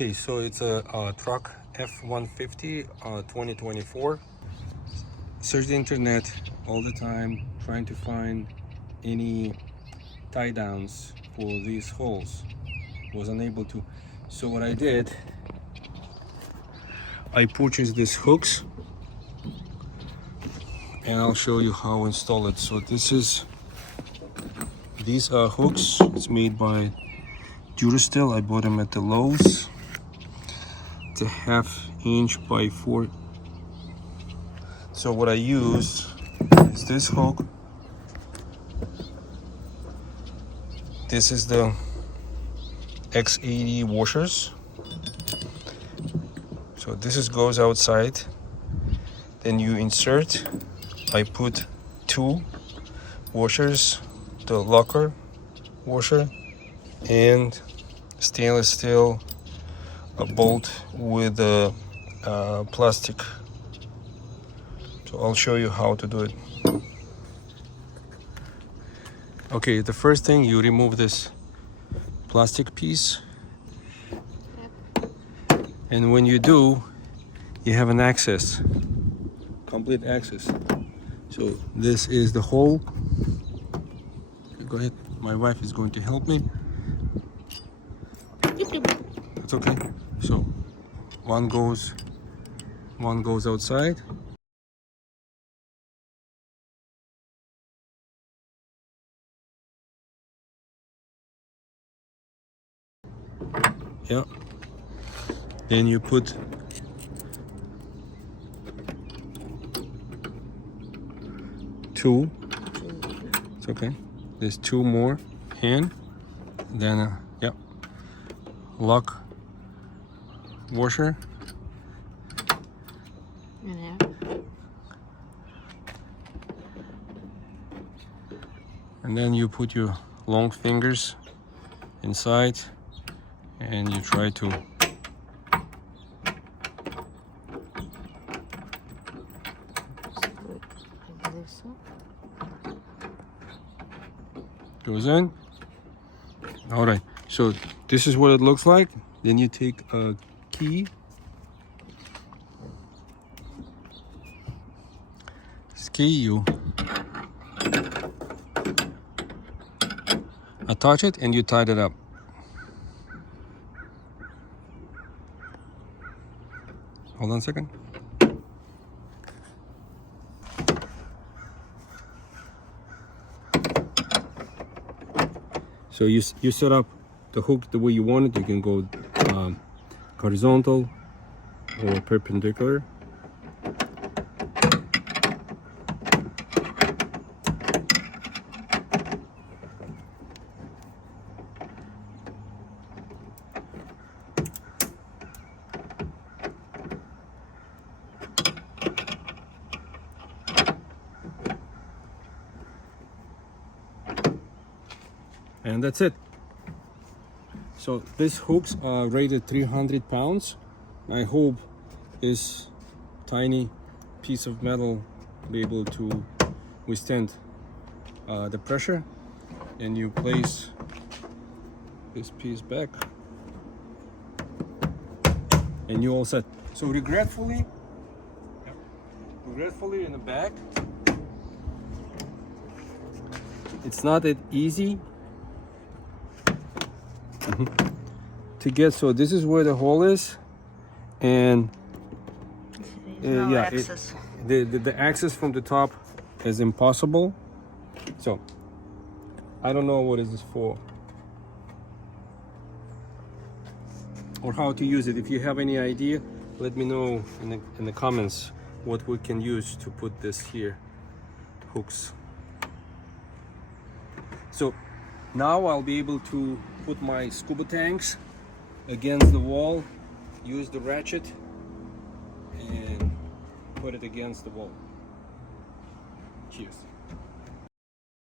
Okay, so it's a truck F150 2024. Search the internet all the time trying to find any tie downs for these holes. Was unable to. So what I did, I purchased these hooks and I'll show you how to install it. So these are hooks. It's made by Durastil. I bought them at the Lowe's. It's a 1/2 inch by 4. So what I use is this hook. This is the X80 washers. So this goes outside. Then you insert. I put 2 washers, the locker washer and stainless steel bolt with a plastic. So I'll show you how to do it. Okay, the first thing, you remove this plastic piece, and when you do, you have an access, complete access. So this is the hole. Go ahead, my wife is going to help me. It's okay. So one goes outside. Yeah. Then you put two. It's okay. There's 2 more in. Then yeah, lock washer. Yeah. And then you put your long fingers inside and you try to goes in. All right, so this is what it looks like. Then you take a key. This key, you attach it and you tie it up. Hold on a second. So you set up the hook the way you want it. You can go horizontal or perpendicular. And that's it. So these hooks are rated 300 pounds. I hope this tiny piece of metal be able to withstand the pressure. And you place this piece back and you all set. So regretfully in the back, it's not that easy to get. So this is where the hole is, and yeah, the access from the top is impossible. So I don't know what is this for or how to use it. If you have any idea, let me know in the comments what we can use to put this here hooks. So now I'll be able to put my scuba tanks against the wall, use the ratchet and put it against the wall. Cheers.